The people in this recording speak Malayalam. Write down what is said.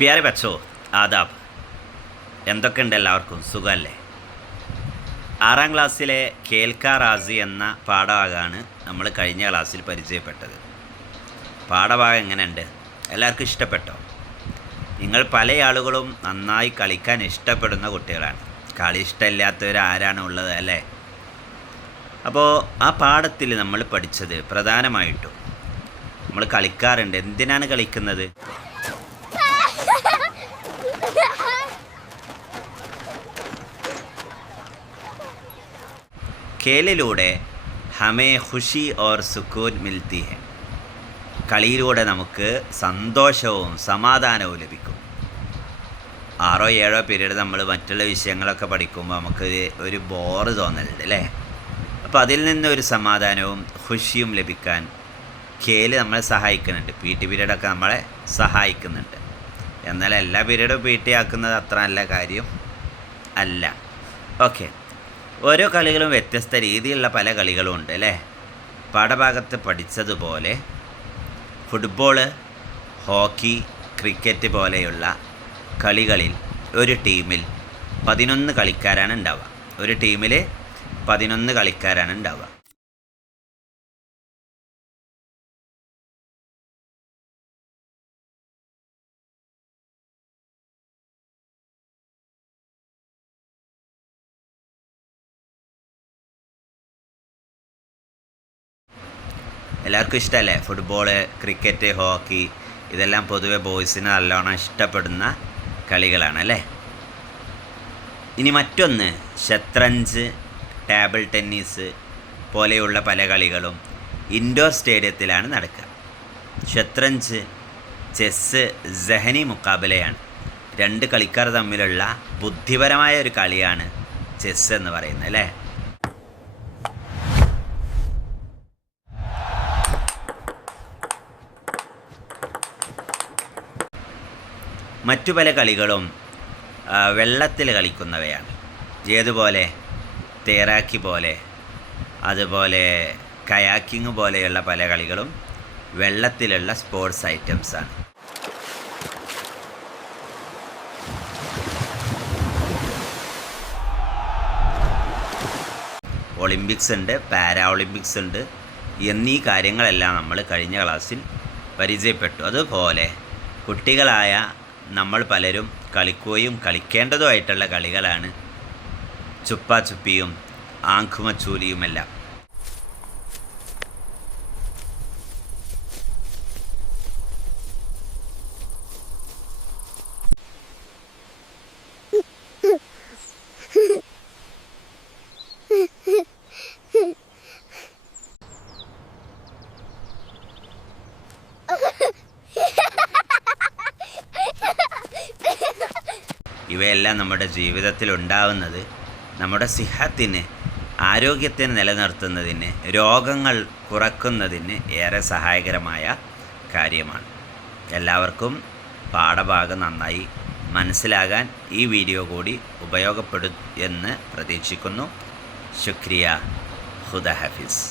പ്യാരെ ബച്ചോ ആദാബ്. എന്തൊക്കെയുണ്ട് എല്ലാവർക്കും സുഖമല്ലേ? 6ാം ക്ലാസ്സിലെ കേൽക്കാ റാസി എന്ന പാഠഭാഗമാണ് നമ്മൾ കഴിഞ്ഞ ക്ലാസ്സിൽ പരിചയപ്പെട്ടത്. പാഠഭാഗം എങ്ങനെയുണ്ട്? എല്ലാവർക്കും ഇഷ്ടപ്പെട്ടോ? നിങ്ങൾ പല ആളുകളും നന്നായി കളിക്കാൻ ഇഷ്ടപ്പെടുന്ന കുട്ടികളാണ്. കളി ഇഷ്ടമില്ലാത്തവരാരാണ് ഉള്ളത് അല്ലേ? അപ്പോൾ ആ പാഠത്തിൽ നമ്മൾ പഠിച്ചത് പ്രധാനമായിട്ടും നമ്മൾ കളിക്കാറുണ്ട്. എന്തിനാണ് കളിക്കുന്നത്? ഖേലിലൂടെ ഹമേ ഖുഷി ഓർ സുക്കൂൻ മിൽത്തി ഹെ. കളിയിലൂടെ നമുക്ക് സന്തോഷവും സമാധാനവും ലഭിക്കും. 6ഓ 7ഓ പീരീഡ് നമ്മൾ മറ്റുള്ള വിഷയങ്ങളൊക്കെ പഠിക്കുമ്പോൾ നമുക്ക് ഒരു ബോറ് തോന്നലുണ്ട് അല്ലേ? അപ്പോൾ അതിൽ നിന്ന് ഒരു സമാധാനവും ഖുഷിയും ലഭിക്കാൻ ഖേല് നമ്മളെ സഹായിക്കുന്നുണ്ട്. PT പീരീഡൊക്കെ നമ്മളെ സഹായിക്കുന്നുണ്ട്. എന്നാൽ എല്ലാ പീരീഡും PT ആക്കുന്നത് അത്ര നല്ല കാര്യം അല്ല. ഓക്കെ, ഓരോ കളികളും വ്യത്യസ്ത രീതിയിലുള്ള പല കളികളും ഉണ്ട് അല്ലേ? പാഠഭാഗത്ത് പഠിച്ചതുപോലെ ഫുട്ബോള്, ഹോക്കി, ക്രിക്കറ്റ് പോലെയുള്ള കളികളിൽ ഒരു ടീമിൽ 11 കളിക്കാരാണ് ഉണ്ടാവുക. ഒരു ടീമിൽ 11 കളിക്കാരാണ് ഉണ്ടാവുക. എല്ലാവർക്കും ഇഷ്ടമല്ലേ ഫുട്ബോള്, ക്രിക്കറ്റ്, ഹോക്കി? ഇതെല്ലാം പൊതുവെ ബോയ്സിന് നല്ലോണം ഇഷ്ടപ്പെടുന്ന കളികളാണ് അല്ലേ? ഇനി മറ്റൊന്ന് ഷത്രഞ്ച്, ടേബിൾ ടെന്നീസ് പോലെയുള്ള പല കളികളും ഇൻഡോർ സ്റ്റേഡിയത്തിലാണ് നടക്കുക. ഷത്രഞ്ച്, ചെസ്സ് സെഹനി മുക്കാബലയാണ്. 2 കളിക്കാർ തമ്മിലുള്ള ബുദ്ധിപരമായ ഒരു കളിയാണ് ചെസ്സ് എന്ന് പറയുന്നത് അല്ലേ? മറ്റു പല കളികളും വെള്ളത്തിൽ കളിക്കുന്നവയാണ്. ഏതുപോലെ? തേറാക്കി പോലെ, അതുപോലെ കയാക്കിങ് പോലെയുള്ള പല കളികളും വെള്ളത്തിലുള്ള സ്പോർട്സ് ഐറ്റംസാണ്. ഒളിമ്പിക്സ് ഉണ്ട്, പാരാ ഒളിമ്പിക്സ് ഉണ്ട് എന്നീ കാര്യങ്ങളെല്ലാം നമ്മൾ കഴിഞ്ഞ ക്ലാസ്സിൽ പരിചയപ്പെട്ടു. അതുപോലെ കുട്ടികളായ നമ്മൾ പലരും കളിക്കുകയും കളിക്കേണ്ടതുമായിട്ടുള്ള കളികളാണ് ചുപ്പാചുപ്പിയും ആങ്കുമച്ചൂലിയുമെല്ലാം. ഇവയെല്ലാം നമ്മുടെ ജീവിതത്തിൽ ഉണ്ടാവുന്നത് നമ്മുടെ സിഹത്തിന്, ആരോഗ്യത്തിന് നിലനിർത്തുന്നതിന്, രോഗങ്ങൾ കുറക്കുന്നതിന് ഏറെ സഹായകരമായ കാര്യമാണ്. എല്ലാവർക്കും പാഠഭാഗം നന്നായി മനസ്സിലാകാൻ ഈ വീഡിയോ കൂടി ഉപയോഗപ്പെടും എന്ന് പ്രതീക്ഷിക്കുന്നു. ശുക്രിയ. ഖുദ ഹഫീസ്.